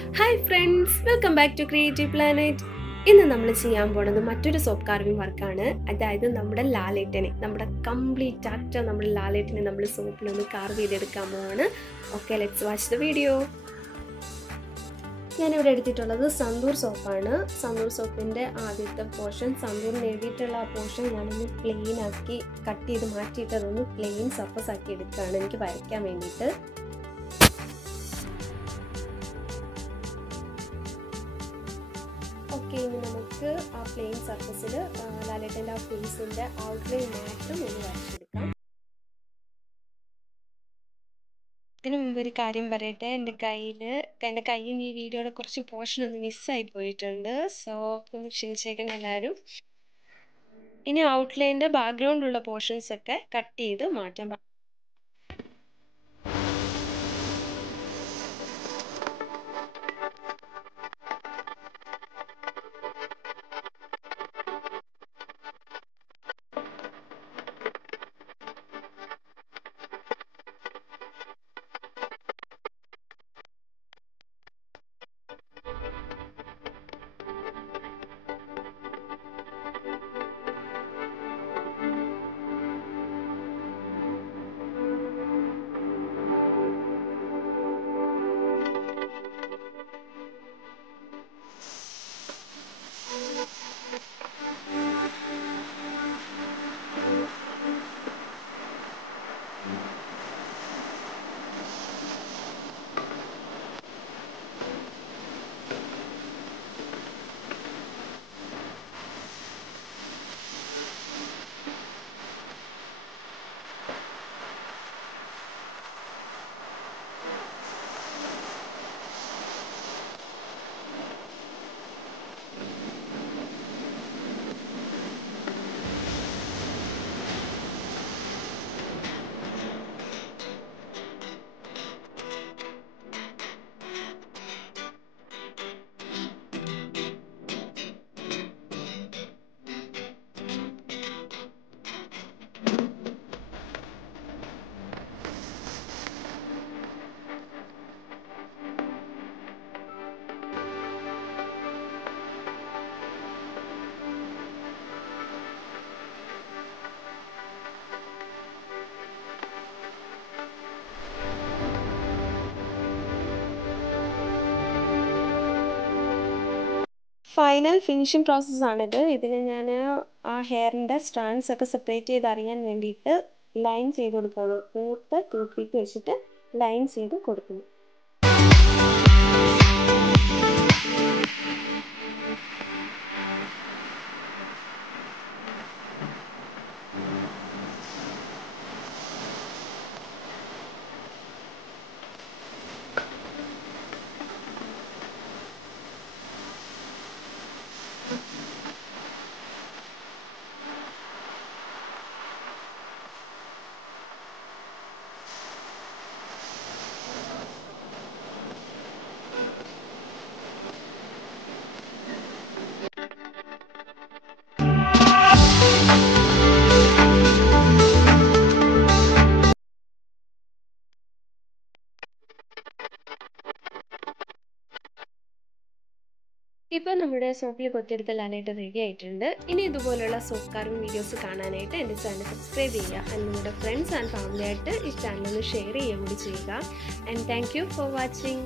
Hi friends, welcome back to Creative Planet. ഇന്ന് നമ്മൾ ചെയ്യാൻ പോകുന്നത് മറ്റൊരു സോപ്പ് കാർവിംഗ് വർക്കാണ്. അതായത് നമ്മുടെ ലാലേട്ടനെ, നമ്മുടെ കംപ്ലീറ്റ് ആക്ടർ നമ്മുടെ ലാലേട്ടനെ നമ്മൾ സോപ്പിലൊന്ന് കാർവ് ചെയ്തെടുക്കാൻ പോവാണ്. Okay, let's watch the video. ഞാനിവിടെ എടുത്തിട്ടുള്ളത് സന്തൂർ സോപ്പാണ്. സന്തൂർ സോപ്പിൻ്റെ ആദ്യത്തെ പോർഷൻ, സന്തൂറിന് എഴുതിയിട്ടുള്ള ആ പോർഷൻ ഞാനൊന്ന് പ്ലെയിൻ ആക്കി കട്ട് ചെയ്ത് മാറ്റിയിട്ട് അതൊന്ന് പ്ലെയിൻ സർഫസ് ആക്കി എടുക്കുകയാണ് എനിക്ക് വരയ്ക്കാൻ വേണ്ടിയിട്ട്. ഓക്കെ, ഇനി നമുക്ക് ആ പ്ലെയിൻ സർഫസിൽ ലാലേട്ടൻ്റെ ആ ഫേസിൻ്റെ ഔട്ട്ലൈൻ മാത്രം ഒന്ന് വരച്ചെടുക്കാം. ഇതിനു മുമ്പ് ഒരു കാര്യം പറയട്ടെ, എൻ്റെ കയ്യിൽ ഈ വീഡിയോയുടെ കുറച്ച് പോർഷൻ ഒന്ന് മിസ്സായി പോയിട്ടുണ്ട്. സോ ക്ഷമിച്ചേക്കണം എല്ലാവരും. ഇനി ഔട്ട്ലൈൻ്റെ ബാക്ക്ഗ്രൗണ്ടിലുള്ള പോർഷൻസൊക്കെ കട്ട് ചെയ്ത് മാറ്റാൻ. ഫൈനൽ ഫിനിഷിംഗ് പ്രോസസ്സാണിത്. ഇതിന് ഞാൻ ആ ഹെയറിൻ്റെ സ്ട്രാൻഡ്സ് ഒക്കെ സെപ്പറേറ്റ് ചെയ്ത് അറിയാൻ വേണ്ടിയിട്ട് ലൈൻ ചെയ്ത് കൊടുക്കുകയാണ്. ടൂത്ത് പിക്ക് വെച്ചിട്ട് ലൈൻ ചെയ്ത് കൊടുക്കുന്നു. ഇപ്പോൾ നമ്മുടെ സോപ്പിൽ കൊത്തിയെടുത്ത ലാലേട്ട് റെഡി ആയിട്ടുണ്ട്. ഇനി ഇതുപോലുള്ള സോപ്പ് കാർവിംഗ് വീഡിയോസ് കാണാനായിട്ട് എൻ്റെ ചാനൽ സബ്സ്ക്രൈബ് ചെയ്യുക. ആൻഡ് നിങ്ങളുടെ ഫ്രണ്ട്സ് ആൻഡ് ഫാമിലി ആയിട്ട് ഈ ചാനൽ ഒന്ന് ഷെയർ ചെയ്യുക കൂടി ചെയ്യുക. And thank you for watching.